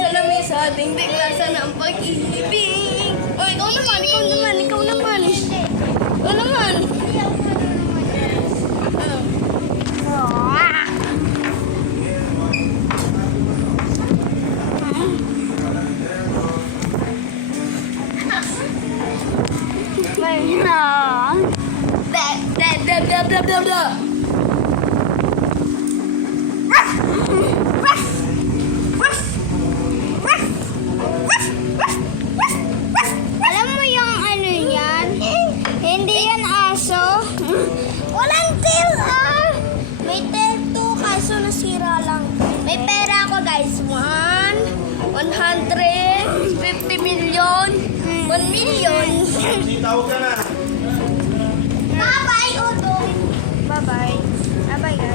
Salamin sa ating diglasan ng pag-ibig. O, ikaw naman. Ikaw naman. Ano? Alam mo yung ano yan? Hindi yan aso. Walang tail ah! May tail to, kaso nasira lang. May pera ako guys. 150 million. 1 million. Tawag ka na. Bye-bye, Udo. Bye-bye. Bye-bye, guys.